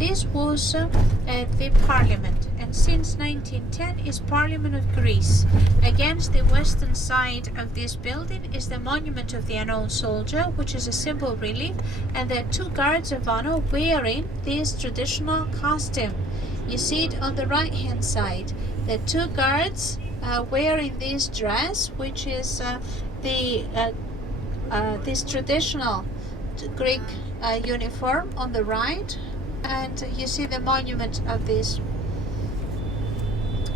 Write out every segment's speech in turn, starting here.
this was the parliament, and since 1910 is Parliament of Greece. Against the western side of this building is the monument of the unknown soldier, which is a simple relief, and there are two guards of honor wearing this traditional costume. You see it on the right hand side. The two guards wearing this dress, which is this traditional Greek uniform on the right, and you see the monument of this.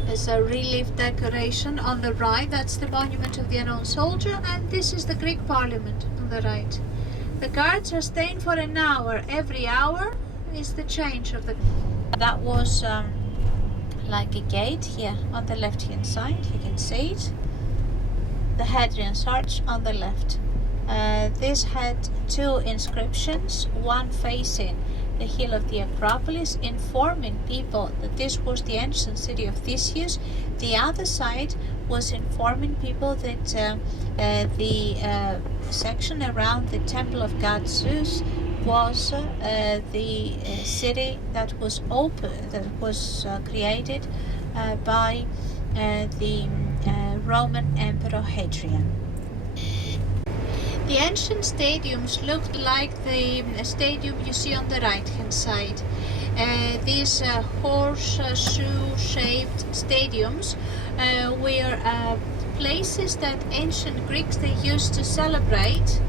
There's a relief decoration on the right. That's the monument of the unknown soldier, and this is the Greek Parliament on the right. The guards are staying for an hour. Every hour is the change of the. That was like a gate here on the left hand side. You can see it. The HADRIAN'S arch on the left. This had two inscriptions, one facing the hill of the Acropolis, informing people that this was the ancient city of Theseus. The other side was informing people that the section around the Temple of God Zeus was the city that was open, that was created by the Roman Emperor Haydrian. The ancient stadiums looked like the stadium you see on the right hand side. These horseshoe-shaped stadiums were places that ancient Greeks they used to celebrate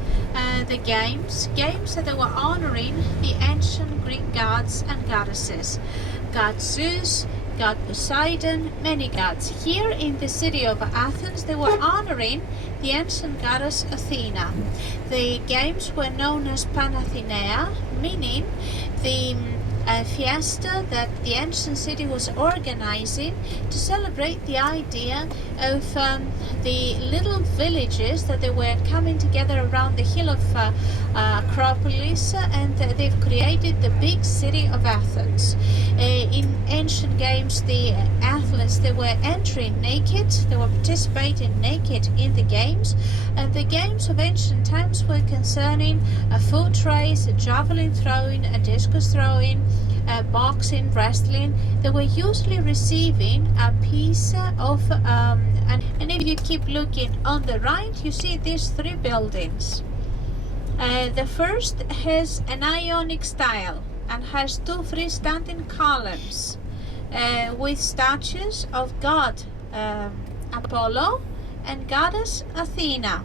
the games that they were honoring the ancient Greek gods and goddesses. God Zeus, God Poseidon, many gods. Here in the city of Athens, they were honoring the ancient goddess Athena. The games were known as Panathenea, meaning the fiesta that the ancient city was organizing to celebrate the idea of the little villages that they were coming together around the hill of Acropolis, and they've created the big city of Athens. In ancient games, the athletes they were entering naked, they were participating naked in the games, and the games of ancient times were concerning a foot race, a javelin throwing, a discus throwing, boxing, wrestling. They were usually receiving a piece of and if you keep looking on the right, you see these three buildings. The first has an Ionic style and has two freestanding columns with statues of god Apollo and goddess Athena.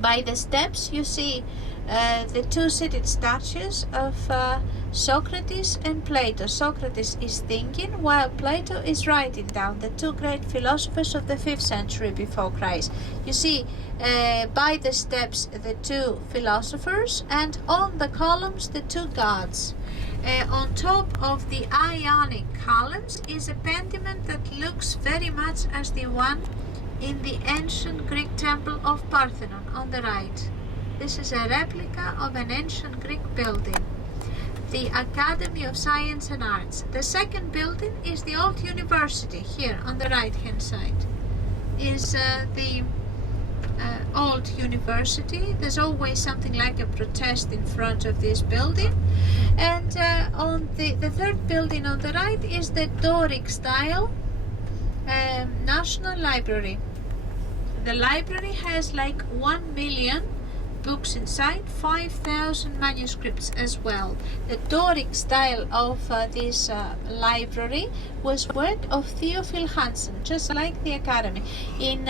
By the steps you see the two seated statues of Socrates and Plato. Socrates is thinking while Plato is writing down, the two great philosophers of the 5th century before Christ. You see by the steps the two philosophers, and on the columns the two gods. On top of the Ionic columns is a pediment that looks very much as the one in the ancient Greek temple of Parthenon on the right. This is a replica of an ancient Greek building, the Academy of Science and Arts. The second building is the old university. Here on the right hand side is the old university. There's always something like a protest in front of this building. And on the third building on the right is the Doric style National Library. The library has like 1 million books inside, 5,000 manuscripts as well. The Doric style of this library was work of Theophil Hansen, just like the Academy. In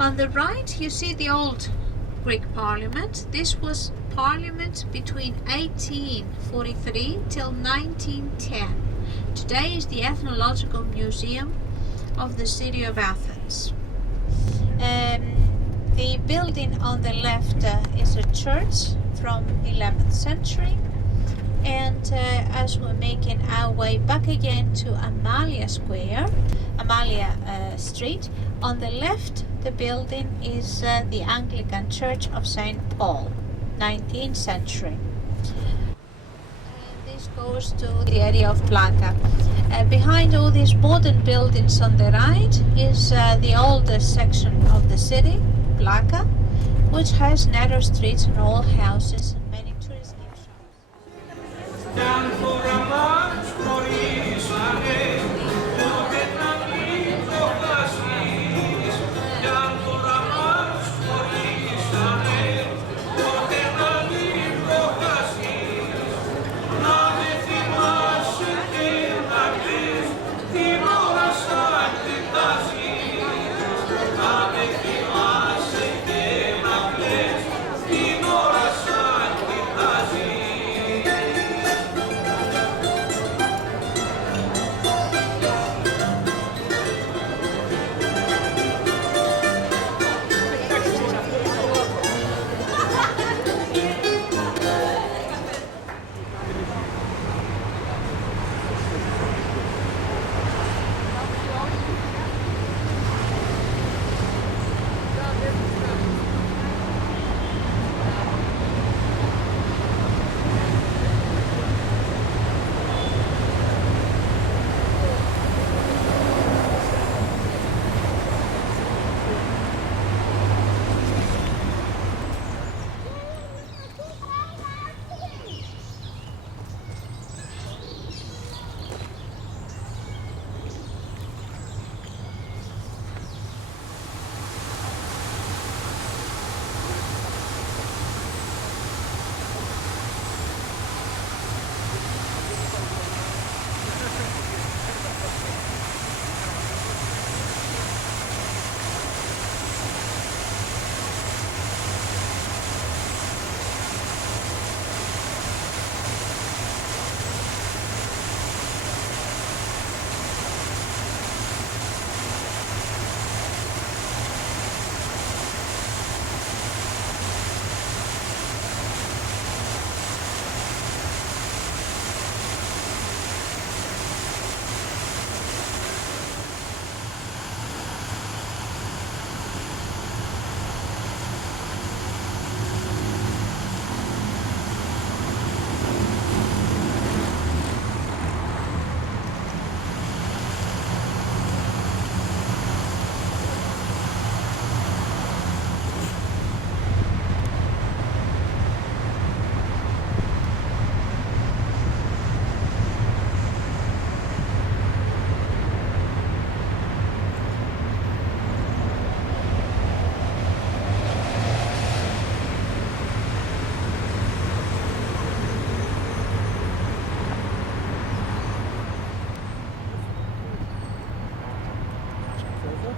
On the right you see the old Greek Parliament. This was Parliament between 1843 till 1910. Today is the Ethnological Museum of the city of Athens. The building on the left is a church from 11th century, and as we're making our way back again to Amalia Street, on the left the building is the Anglican Church of St. Paul, 19th century. And this goes to the area of Plaka. Behind all these modern buildings on the right is the oldest section of the city, Plaka, which has narrow streets and old houses and many tourist gift shops.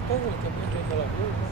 Todo el camino de la luz.